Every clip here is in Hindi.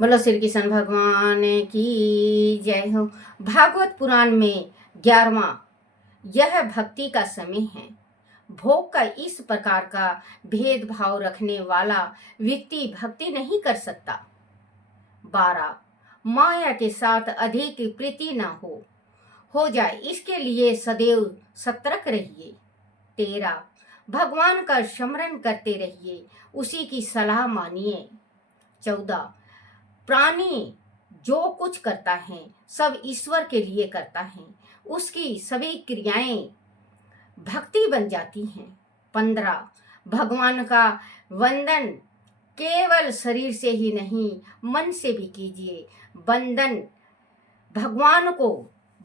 बोलो श्री कृष्ण भगवान की जय हो। भागवत पुराण में 11वां यह भक्ति का समय है। भोग का इस प्रकार का भेदभाव रखने वाला व्यक्ति भक्ति नहीं कर सकता। 12 माया के साथ अधिक प्रीति न हो जाए इसके लिए सदैव सतर्क रहिए। 13 भगवान का स्मरण करते रहिए, उसी की सलाह मानिए। 14 प्राणी जो कुछ करता है सब ईश्वर के लिए करता है, उसकी सभी क्रियाएं भक्ति बन जाती हैं। 15 भगवान का वंदन केवल शरीर से ही नहीं मन से भी कीजिए। भगवान को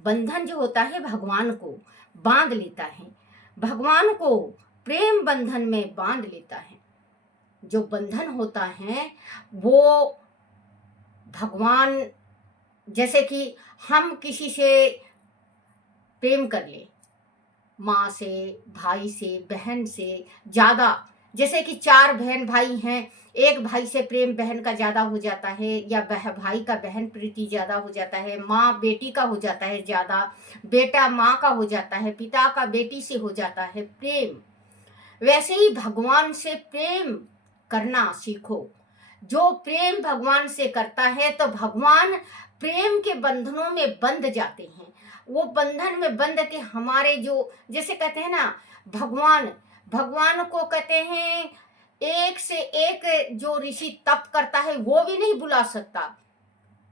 बंधन जो होता है भगवान को बांध लेता है, भगवान को प्रेम बंधन में बांध लेता है। जो बंधन होता है वो भगवान, जैसे कि हम किसी से प्रेम कर ले, माँ से, भाई से, बहन से ज़्यादा, जैसे कि 4 बहन भाई हैं, एक भाई से प्रेम बहन का ज़्यादा हो जाता है, या भाई का बहन प्रीति ज़्यादा हो जाता है, माँ बेटी का हो जाता है ज़्यादा, बेटा माँ का हो जाता है, पिता का बेटी से हो जाता है प्रेम। वैसे ही भगवान से प्रेम करना सीखो। जो प्रेम भगवान से करता है तो भगवान प्रेम के बंधनों में बंध जाते हैं। वो बंधन में बंध के हमारे जो, जैसे कहते हैं ना, भगवान को कहते हैं एक से एक जो ऋषि तप करता है वो भी नहीं बुला सकता।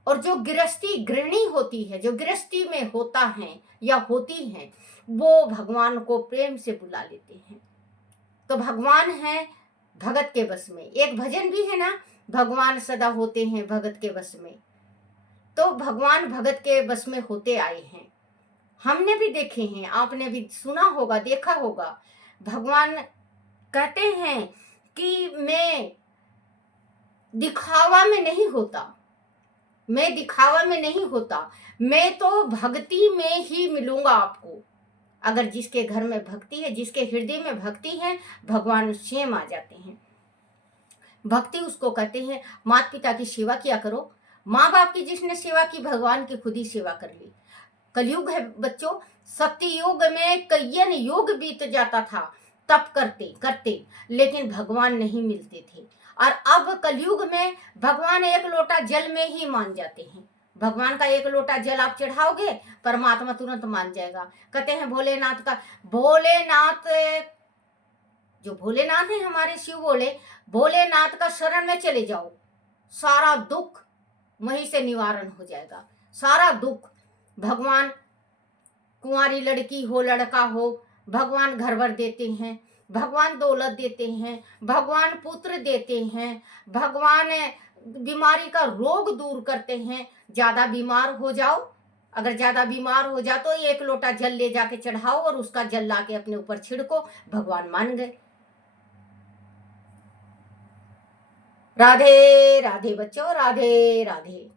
और जो गृहिणी होती है, जो गृहस्थी में होता है या होती है, वो भगवान को प्रेम से बुला लेते हैं। तो भगवान है भगत के बस में। एक भजन भी है ना, भगवान सदा होते हैं भगत के बस में। तो भगवान भगत के बस में होते आए हैं। हमने भी देखे हैं, आपने भी सुना होगा, देखा होगा। भगवान कहते हैं कि मैं दिखावा में नहीं होता, मैं तो भक्ति में ही मिलूंगा आपको। अगर जिसके घर में भक्ति है, जिसके हृदय में भक्ति है, भगवान स्वयं आ जाते हैं। भक्ति उसको कहते हैं। माता पिता की सेवा किया करो। माँ बाप की जिसने सेवा की, भगवान की खुद ही सेवा कर ली। कलयुग है बच्चों, सत्य युग में कईयन युग बीत जाता था तप करते करते, लेकिन भगवान नहीं मिलते थे। और अब कलयुग में भगवान एक लोटा जल में ही मान जाते हैं। भगवान का एक लोटा जल आप चढ़ाओगे, परमात्मा तुरंत मान जाएगा। कहते हैं भोलेनाथ, जो भोलेनाथ है हमारे शिव भोलेनाथ का शरण में चले जाओ, सारा दुख वहीं से निवारण हो जाएगा। सारा दुख। भगवान कुंवारी लड़की हो लड़का हो, भगवान घर भर देते हैं, भगवान दौलत देते हैं, भगवान पुत्र देते हैं, भगवान बीमारी का रोग दूर करते हैं। ज्यादा बीमार हो जाओ, अगर ज्यादा बीमार हो जाओ तो एक लोटा जल ले जाके चढ़ाओ और उसका जल लाके अपने ऊपर छिड़को, भगवान मान गए। राधे राधे बच्चों, राधे राधे।